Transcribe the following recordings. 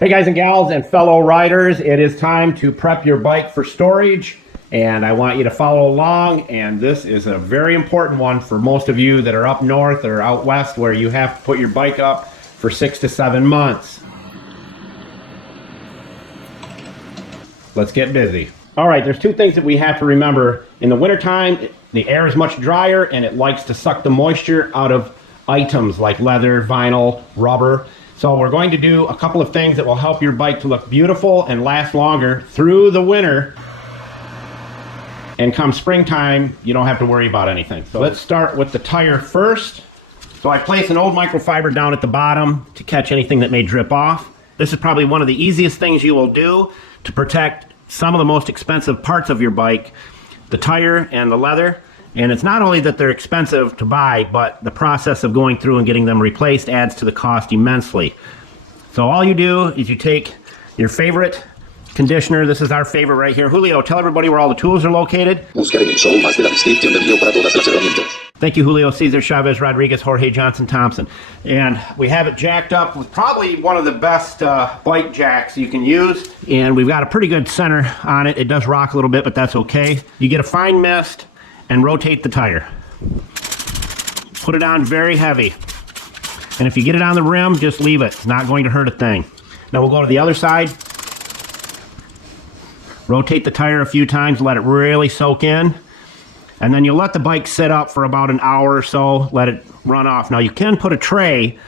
Hey guys and gals and fellow riders, it is time to prep your bike for storage, and I want you to follow along. And this is a very important one for most of you that are up north or out west, where you have to put your bike up for 6 to 7 months. Let's get busy. All right, there's two things that we have to remember. In the wintertime, the air is much drier and it likes to suck the moisture out of items like leather, vinyl, rubber. So we're going to do a couple of things that will help your bike to look beautiful and last longer through the winter. And come springtime, you don't have to worry about anything. So let's start with the tire first. So I place an old microfiber down at the bottom to catch anything that may drip off. This is probably one of the easiest things you will do to protect some of the most expensive parts of your bike, the tire and the leather. And it's not only that they're expensive to buy, but the process of going through and getting them replaced adds to the cost immensely. So all you do is you take your favorite conditioner. This is our favorite right here. Julio, tell everybody where all the tools are located. Thank you, Julio, Cesar, Chavez, Rodriguez, Jorge, Johnson, Thompson. And we have it jacked up with probably one of the best bike jacks you can use. And we've got a pretty good center on it. It does rock a little bit, but that's okay. You get a fine mist and rotate the tire. Put it on very heavy. And if you get it on the rim, just leave it. It's not going to hurt a thing. Now we'll go to the other side. Rotate the tire a few times, let it really soak in. And then you'll let the bike sit up for about an hour or so, let it run off. Now you can put a tray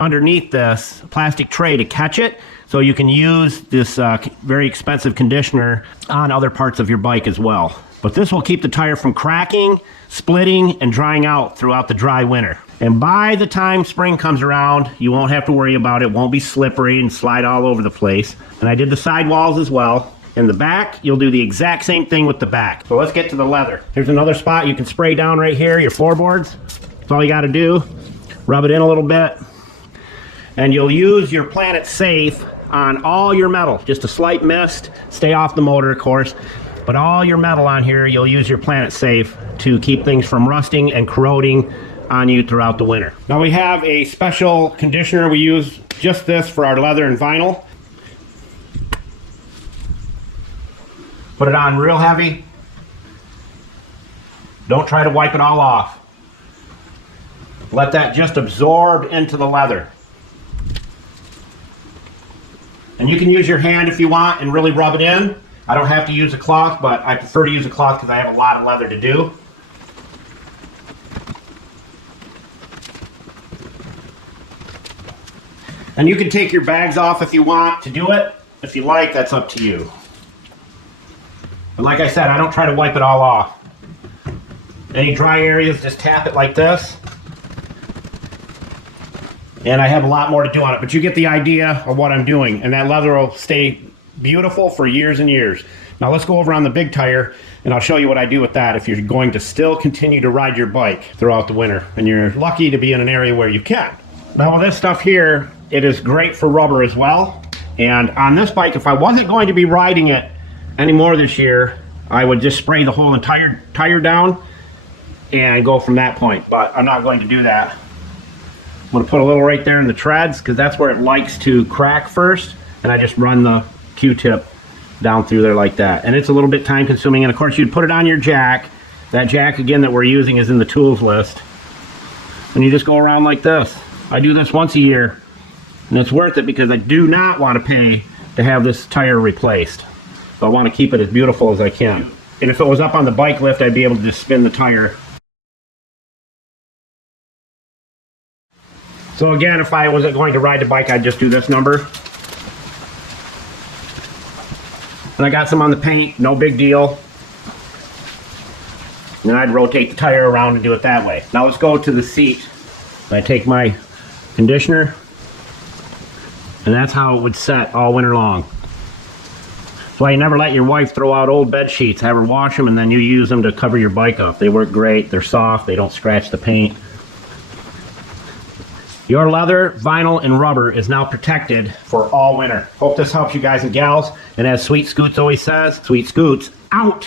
underneath this, a plastic tray, to catch it. So you can use this very expensive conditioner on other parts of your bike as well. But this will keep the tire from cracking, splitting, and drying out throughout the dry winter. And by the time spring comes around, you won't have to worry about it. It won't be slippery and slide all over the place. And I did the sidewalls as well. In the back, you'll do the exact same thing with the back. So let's get to the leather. Here's another spot you can spray down right here, your floorboards. That's all you gotta do. Rub it in a little bit. And you'll use your Planet Safe on all your metal. Just a slight mist. Stay off the motor, of course. But all your metal on here, you'll use your Planet Safe to keep things from rusting and corroding on you throughout the winter. Now we have a special conditioner. We use just this for our leather and vinyl. Put it on real heavy. Don't try to wipe it all off. Let that just absorb into the leather. And you can use your hand if you want and really rub it in. I don't have to use a cloth, but I prefer to use a cloth because I have a lot of leather to do. And you can take your bags off if you want to do it. If you like, that's up to you. But like I said, I don't try to wipe it all off. Any dry areas, just tap it like this. And I have a lot more to do on it, but you get the idea of what I'm doing. And that leather will stay beautiful for years and years. Now let's go over on the big tire, and I'll show you what I do with that if you're going to still continue to ride your bike throughout the winter. And you're lucky to be in an area where you can. Now this stuff here, it is great for rubber as well. And on this bike, if I wasn't going to be riding it anymore this year, I would just spray the whole entire tire down and go from that point. But I'm not going to do that. I'm going to put a little right there in the treads because that's where it likes to crack first. And I just run the Q-tip down through there like that. And it's a little bit time consuming. And of course you'd put it on your jack. That jack again that we're using is in the tools list. And you just go around like this. I do this once a year. And it's worth it because I do not want to pay to have this tire replaced. So I want to keep it as beautiful as I can. And if it was up on the bike lift, I'd be able to just spin the tire. So again, if I wasn't going to ride the bike, I'd just do this number. And I got some on the paint, no big deal. And then I'd rotate the tire around and do it that way. Now let's go to the seat. I take my conditioner, and that's how it would set all winter long. That's why you never let your wife throw out old bed sheets. Have her wash them and then you use them to cover your bike up. They work great, they're soft, they don't scratch the paint. Your leather, vinyl, and rubber is now protected for all winter. Hope this helps you guys and gals. And as Sweet Scoots always says, Sweet Scoots out!